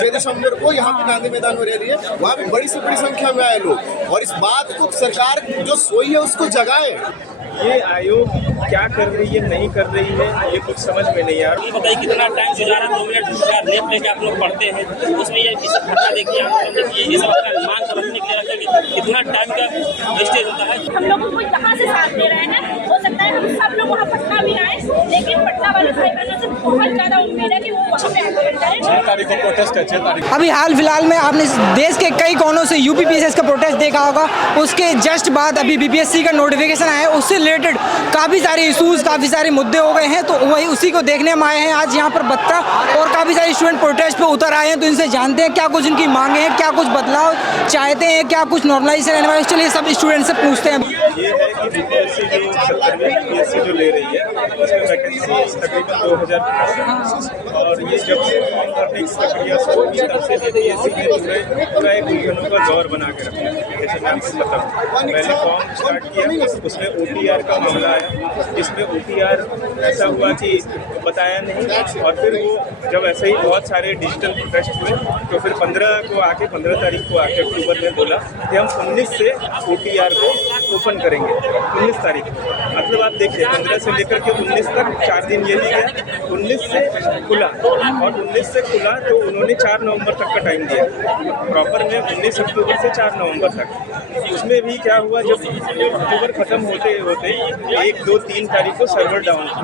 6 दिसंबर को यहाँ पे गांधी मैदान में रैली है, वहाँ पे बड़ी से बड़ी संख्या में आए लोग, और इस बात को सरकार जो सोई है उसको जगाए। ये आयोग क्या कर रही है नहीं कर रही है ये कुछ समझ में नहीं आ रहा। ये बताइए कितना टाइम गुजारा, 2 मिनट लेट लेके आप लोग पढ़ते हैं, उसमें ये सब घटना देखिए, आंदोलन देखिए, ये सब अपना मांग समझने के लिए रखते हैं, कितना टाइम का वेस्टेज होता है। हम लोगों को यहाँ से साथ दे रहे हैं, हो सकता है हम सब लोग वहाँ पटना भी आए, लेकिन पटना वाले भाई बहनों से बहुत ज़्यादा उम्मीद है कि वो वहाँ पे आंदोलन करें। 6 तारीख को प्रोटेस्ट है, 6 तारीख। अभी हाल फिलहाल में आपने देश के कई कोनों से यूपीपीएससी का प्रोटेस्ट देखा होगा, उसके जस्ट बाद अभी बीपीएससी का नोटिफिकेशन आया है, उससे रिलेटेड काफ़ी सारे इशूज़, काफ़ी सारे मुद्दे हो गए हैं, तो वही उसी को देखने हम आए हैं आज यहाँ पर बत्रा, और काफ़ी सारे स्टूडेंट प्रोटेस्ट पे उतर आए हैं, तो इनसे जानते हैं क्या कुछ इनकी मांगे हैं, क्या कुछ बदलाव चाहते हैं, क्या कुछ नॉर्मलाइजेशन रहने वाले। चलिए सब स्टूडेंट से पूछते हैं। ये है कि बीपीएससी जो 70वीं बीपीएससी जो ले रही है उसमें वैकेंसी तकरीबन 2000 और ये जब से फॉर्म भरने की प्रक्रिया शुरू हुई तब से बीपीएससी ने पूरा एक उलझनों का दौर बना के रखा है। जैसे कि आपको पता पहले फॉर्म स्टार्ट किया, उसमें OTR का मामला आया, जिसमें OTR ऐसा हुआ कि बताया नहीं, और फिर वो जब ऐसे ही बहुत सारे डिजिटल प्रोटेस्ट हुए तो फिर 15 तारीख को आके अक्टूबर में बोला कि हम 19 से OTR को ओपन करेंगे। 19 तारीख मतलब आप देखिए 15 से लेकर के 19 तक 4 दिन ये ही गया, 19 से खुला, और 19 से खुला तो उन्होंने 4 नवंबर तक का टाइम दिया प्रॉपर में, 19 अक्टूबर से 4 नवंबर तक। उसमें भी क्या हुआ, जब अक्टूबर खत्म होते होते 1, 2, 3 तारीख को सर्वर डाउन था,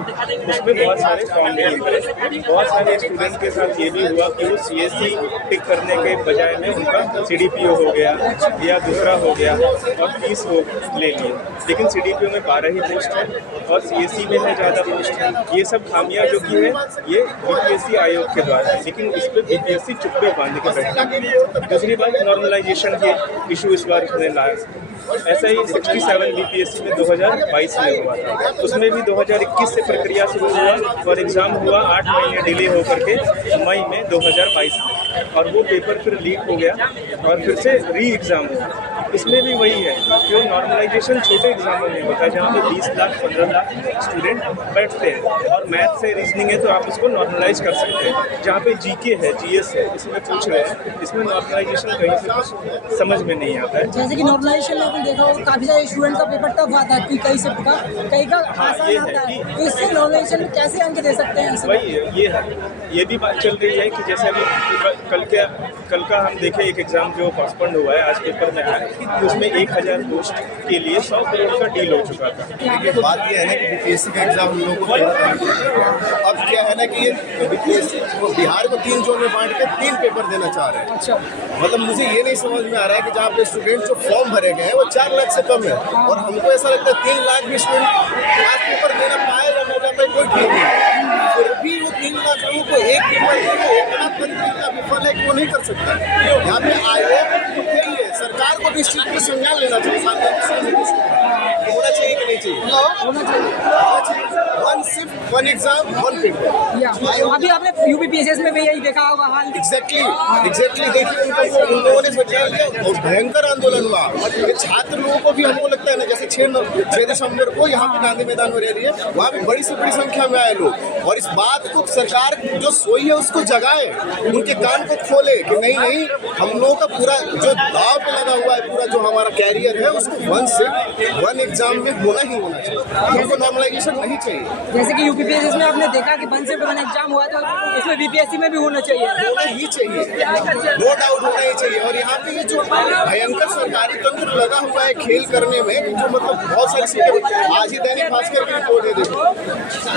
उसमें बहुत सारे फॉर्म नहीं भरे। बहुत सारे स्टूडेंट्स के साथ ये भी हुआ कि वो CSE पिक करने के बजाय में उनका CDPO हो गया या दूसरा हो गया और फीस हो ले लिए, लेकिन CDPO में 12 ही पोस्ट है और CSE में है ज़्यादा पोस्ट है। ये सब खामियां जो की है ये बीपीएससी आयोग के द्वारा है, लेकिन इस पर बीपीएससी चुप्पे बांध के बैठे। दूसरी बात नॉर्मलाइजेशन के इशू इस बार उसने लाया। ऐसा ही 67 बीपीएससी में 2022 में हुआ था, उसमें भी 2021 से प्रक्रिया शुरू हुआ और एग्ज़ाम हुआ 8 महीने डिले होकर के मई में 2022 में, और वो पेपर फिर लीक हो गया और फिर से री एग्ज़ाम हुआ। इसमें भी वही है कि नॉर्मलाइजेशन छोटे एग्जामों में होता है जहाँ पे 20 लाख 15 लाख स्टूडेंट बैठते हैं, और मैथ से रीजनिंग है तो आप उसको नॉर्मलाइज कर सकते हैं। जहाँ पे जीके है, जीएस है, इसमें पूछ रहे हैं, इसमें नॉर्मलाइजेशन कहीं से कुछ समझ में नहीं आता है। जैसे कि नॉर्मलाइजेशन में देखा हो काफ़ी सारे स्टूडेंट का पेपर टफ आता है, कई से कई का आसान आता है, तो इससे नॉर्मलाइजेशन में कैसे अंक दे सकते हैं? वही ये भी बात चल रही है कि जैसे अभी कल का हम देखें एक एग्ज़ाम जो पोस्टपोन्ड हुआ है, आज पेपर में आया, तो उसमें 1000 पोस्ट के लिए 100 करोड़ का डील हो चुका था। लेकिन बात यह है ना कि बीपीएससी का एग्जाम हम लोगों को अब क्या है ना कि ये बीपीएससी बिहार को 3 जोन में बांट के 3 पेपर देना चाह रहे हैं। अच्छा, मतलब मुझे ये नहीं समझ में आ रहा है कि जहाँ पे स्टूडेंट जो फॉर्म भरे गए हैं वो 4 लाख से कम है, और हमको ऐसा लगता है 3 लाख भी स्टूडेंट क्लास पेपर देना पाएगा ना जाता है, कोई ठीक नहीं। फिर भी वो 3 लाख लोगों को एक पेपर का विफल है कि वो नहीं कर सकता। यहाँ पे आयोग यही है, सरकार को भी इस चीज को संज्ञान लेना चाहिए, होना चाहिए कि नहीं चाहिए? होना चाहिए। One shift, one exam, one paper. अभी आपने यूपीपीएससी में भी यही देखा होगा हाल। एग्जैक्टली देखिए उन लोगों ने सोचा और भयंकर आंदोलन हुआ। ये छात्र लोगों को भी हमको लगता है ना, जैसे 6 दिसंबर को यहाँ पे गांधी मैदान में रैली है, वहाँ पे बड़ी से बड़ी संख्या में आए लोग, और इस बात को सरकार जो सोई है उसको जगाए, उनके कान को खोले कि नहीं हम लोगों का पूरा जो दाव पे लगा हुआ है, पूरा जो हमारा कैरियर है उसको 1 शिफ्ट 1 एग्जाम में होना ही होना चाहिए। हमको नॉर्मलाइजेशन नहीं चाहिए। जैसे कि यूपीपीएससी में आपने देखा कि 1 से 1 एग्जाम हुआ, तो इसमें बीपीएससी में भी होना चाहिए, नो डाउट होना ही चाहिए। और यहाँ पे ये जो भयंकर सरकारी तंत्र लगा हुआ है खेल करने में, जो मतलब बहुत सारी सीटें, आज ही दैनिक भास्कर की रिपोर्ट है, देखो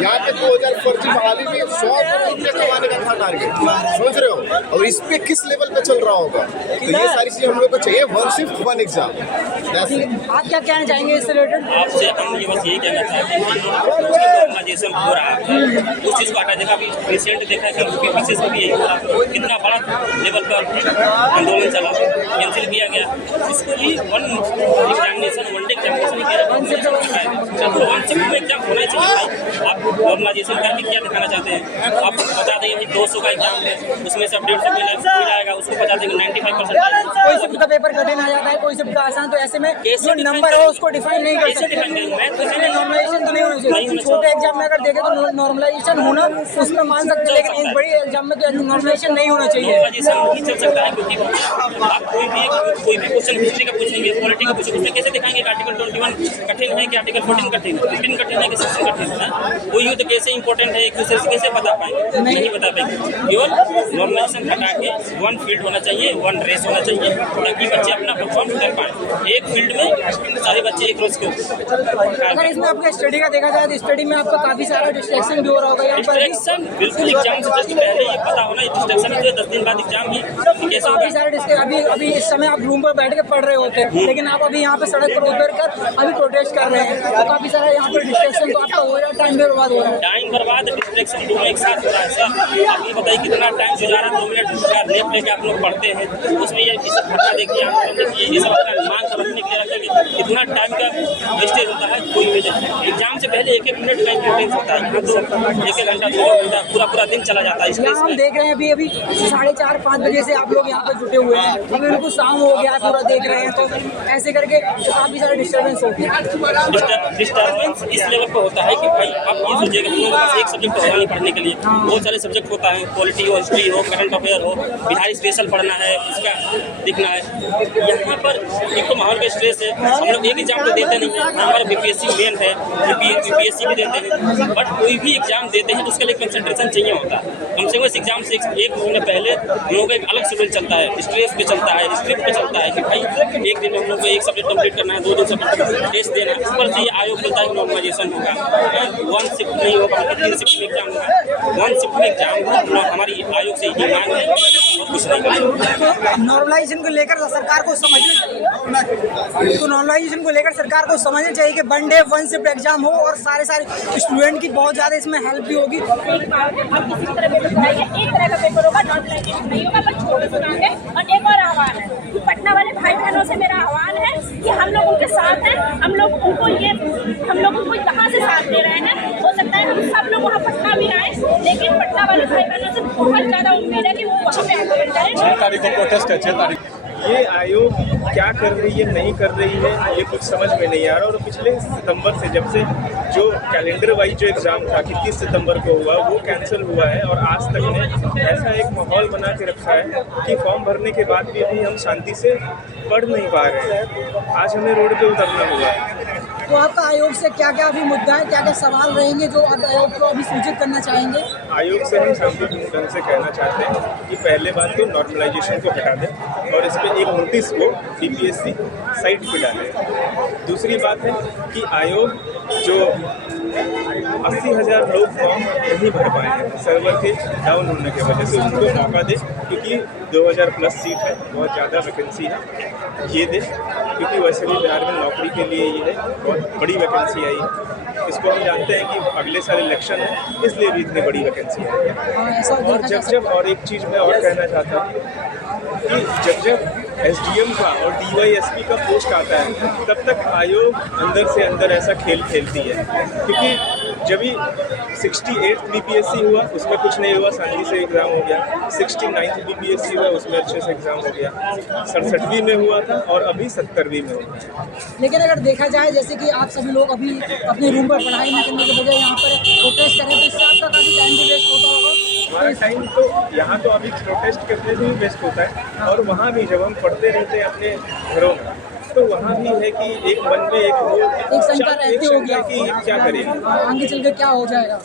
यहाँ पे 2000 फर्जी बहाली में 100 करोड़ रुपये कमाने का था टारगेट, सोच रहे हो, और इस पे किस लेवल पे चल रहा होगा। तो ये सारी चीजें हम लोग को चाहिए, 1 शिफ्ट 1 एग्जाम। आप क्या कहना चाहेंगे इससे रिलेटेड? आपसे हम ये बस यही कहना चाहते हैं कि नॉर्मलाइजेशन हो रहा है उस चीज़ को हटा देगा। अभी रिसेंट देखा है कि यूपीपीएससी में भी यही हो रहा है, कितना बड़ा लेवल पर आंदोलन चला, कैंसिल किया गया। इसको भी 1 एग्जामिनेशन 1 डे एग्जामिनेशन नहीं किया वन शिफ्ट में एग्जाम होना चाहिए भाई। आप नॉर्मलाइजेशन करके क्या दिखाना चाहते हैं? आप बता देंगे भाई 200 का एग्जाम है, उसमें से 150 मिल आएगा, उसको बता देंगे 95%। कोई शिफ्ट का पेपर कठिन आ जाता है, कोई शिफ्ट का आसान, तो ऐसे में जो नंबर हो उसको डिफाइन नहीं कर सकते। नॉर्मलाइजेशन तो नहीं होना चाहिए। छोटे एग्जाम में अगर देखें तो नॉर्मलाइजेशन होना उसमें मान सकते हैं, लेकिन इस बड़ी एग्जाम में तो नॉर्मलाइजेशन नहीं होना चाहिए। नॉर्मलाइजेशन नहीं चल सकता है, क्योंकि आप कोई भी क्वेश्चन हिस्ट्री का पूछेंगे, पॉलिटी का पूछेंगे, उसमें कैसे दिखाएंगे कि आर्टिकल 21 कठिन है कि आर्टिकल 14 कठिन है, 15 कठिन है कि 16 कठिन है? वो युद्ध कैसे इंपॉर्टेंट है एक दूसरे से कैसे बता पाएंगे? नहीं बता पाएंगे। केवल नॉर्मलाइजेशन हटा के वन फील्ड होना चाहिए, वन रेस होना चाहिए, ताकि बच्चे अपना परफॉर्म कर पाए। एक फील्ड में सारे बच्चे एक रोज के। अगर इसमें आपके स्टडी का देखा जाए तो स्टडी में आपका काफी सारा डिस्ट्रैक्शन भी हो रहा होगा। डिस्ट्रैक्शन बिल्कुल एग्जाम से जस्ट पहले ये पता होना डिस्ट्रैक्शन है, 10 दिन बाद एग्जाम ही कैसे काफी सारे अभी इस समय आप रूम पर बैठ के पढ़ रहे होते हैं, लेकिन आप अभी यहाँ पे सड़क पर उतर कर अभी प्रोटेस्ट कर रहे हैं, तो काफी सारा यहाँ पर डिस्ट्रैक्शन तो आपका हो रहा है, टाइम भी बर्बाद हो रहा है। टाइम बर्बाद डिस्ट्रैक्शन दोनों एक साथ हो रहा है सर। आप ये बताइए कितना टाइम गुजारा, 2 मिनट का लेप लेके आप लोग पढ़ते हैं, उसमें ये सब खर्चा देखिए, आंदोलन देखिए, ये सब अपना मांग समझने के लिए रखेंगे, कितना टाइम का वेस्टेज होता है। कोई भी एग्जाम से पहले 1-1 मिनट का इंपॉर्टेंस होता है, यहाँ तो 1-1 घंटा 2 घंटा पूरा दिन चला जाता है। यहाँ हम देख रहे हैं अभी 4:30-5 बजे से आप लोग यहाँ पर जुटे हुए हैं, अभी उनको शाम हो गया पूरा देख रहे हैं, तो ऐसे करके काफी सारे डिस्टर्बेंस होते हैं। डिस्टर्बेंस इस लेवल पर होता है कि भाई आप ये सोचिएगा हम लोग पास एक सब्जेक्ट होगा नहीं पढ़ने के लिए, बहुत सारे सब्जेक्ट होता है, पॉलिटी हो, हिस्ट्री हो, करंट अफेयर हो, बिहारी स्पेशल पढ़ना है, उसका दिखना है। यहाँ पर एक तो माहौल का स्ट्रेस है, हम लोग एक एग्जाम तो देते नहीं है, हमारा बीपीएससी मेन है, यूपीएससी भी देते हैं, बट कोई भी एग्जाम देते हैं तो उसके लिए कंसंट्रेशन चाहिए होता है। कम से कम इस एग्जाम से 1 महीने पहले हम लोग का एक अलग शेड्यूल चलता है, स्ट्रेस पे चलता है, स्क्रिप्ट पे चलता है कि भाई एक दिन में हम लोग को एक सब्जेक्ट कंप्लीट करना है, 2 दिन सब्जेक्ट टेस्ट देना है, ऊपर से ये आयोग बोलता है कि नॉर्मलाइजेशन होगा, 1 शिफ्ट नहीं होगा, 3 शिफ्ट में एग्जाम होगा, 1 शिफ्ट में एग्जाम हो, हमारी आयोग से ये मांग है और कुछ नहीं करेंगे। नॉर्मलाइजेशन को लेकर सरकार को समझना चाहिए कि वन डे 1 शिफ्ट एग्जाम हो और सारे स्टूडेंट की बहुत ज़्यादा इसमें हेल्प भी होगी। एक बार हम किसी तरह पेपर बनाएंगे, एक तरह का पेपर होगा, नॉर्मलाइजेशन नहीं होगा, बस छोटे सुनाएंगे। और एक और आह्वान है कि पटना वाले भाई बहनों से मेरा आह्वान है कि हम लोग उनके साथ हैं, हम लोग उनको यहाँ से साथ दे रहे हैं। हो सकता है हम सब लोग वहाँ पटना भी आए, लेकिन पटना वाले भाई बहनों से बहुत ज़्यादा उम्मीद है कि वो वहाँ पे आंदोलन करें। 6 तारीख को प्रोटेस्ट है, 6 तारीख। ये आयोग क्या कर रही है, नहीं कर रही है, ये कुछ समझ में नहीं आ रहा। और पिछले सितंबर से जब से जो कैलेंडर वाइज जो एग्ज़ाम था कि 30 सितंबर को हुआ, वो कैंसिल हुआ है और आज तक में ऐसा एक माहौल बना के रखा है कि फॉर्म भरने के बाद भी अभी हम शांति से पढ़ नहीं पा रहे हैं। आज हमें रोड पे उतरना हुआ है। तो आपका आयोग से क्या क्या अभी मुद्दा है, क्या क्या सवाल रहेंगे जो आप आयोग को अभी सूचित करना चाहेंगे? आयोग से हम शांतिपूर्ण ढंग से कहना चाहते हैं कि पहले बात तो नॉर्मलाइजेशन को हटा दें और इस पर एक नोटिस को बीपीएससी साइट पे डालें। दूसरी बात है कि आयोग जो 80,000 लोग फॉर्म नहीं भर पाए हैं सर्वर के डाउन होने की वजह से, उनको मौका दे, क्योंकि 2000 प्लस सीट है, बहुत ज़्यादा वैकेंसी है, ये दे, क्योंकि वैसे भी बिहार में नौकरी के लिए ये है, बहुत बड़ी वैकेंसी आई है। इसको हम जानते हैं कि अगले साल इलेक्शन है, इसलिए भी इतनी बड़ी वैकेंसी आई है। और जब और एक चीज़ मैं और कहना चाहता हूँ कि जब एसडीएम का और डीवाईएसपी का पोस्ट आता है, तब तक आयोग अंदर से अंदर ऐसा खेल खेलती है, क्योंकि जब भी 68 बीपीएससी हुआ उसमें कुछ नहीं हुआ, शांति से एग्ज़ाम हो गया। 69 बीपीएससी हुआ, उसमें अच्छे से एग्ज़ाम हो गया। 67वीं में हुआ था और अभी 70वीं में हुआ। लेकिन अगर देखा जाए जैसे कि आप सभी लोग अभी अपने रूम पर पढ़ाई नहीं करने के बजाय यहाँ पर प्रोटेस्ट करें, तो इससे आपका काफ़ी टाइम भी वेस्ट होता होगा। हमारा टाइम तो यहाँ तो अभी प्रोटेस्ट करने में ही वेस्ट होता है, और वहाँ भी जब हम पढ़ते रहते हैं अपने घरों में, तो वहाँ भी है कि एक मन में एक शंका रहती होगी कि क्या करें, आगे चल के क्या हो जाएगा।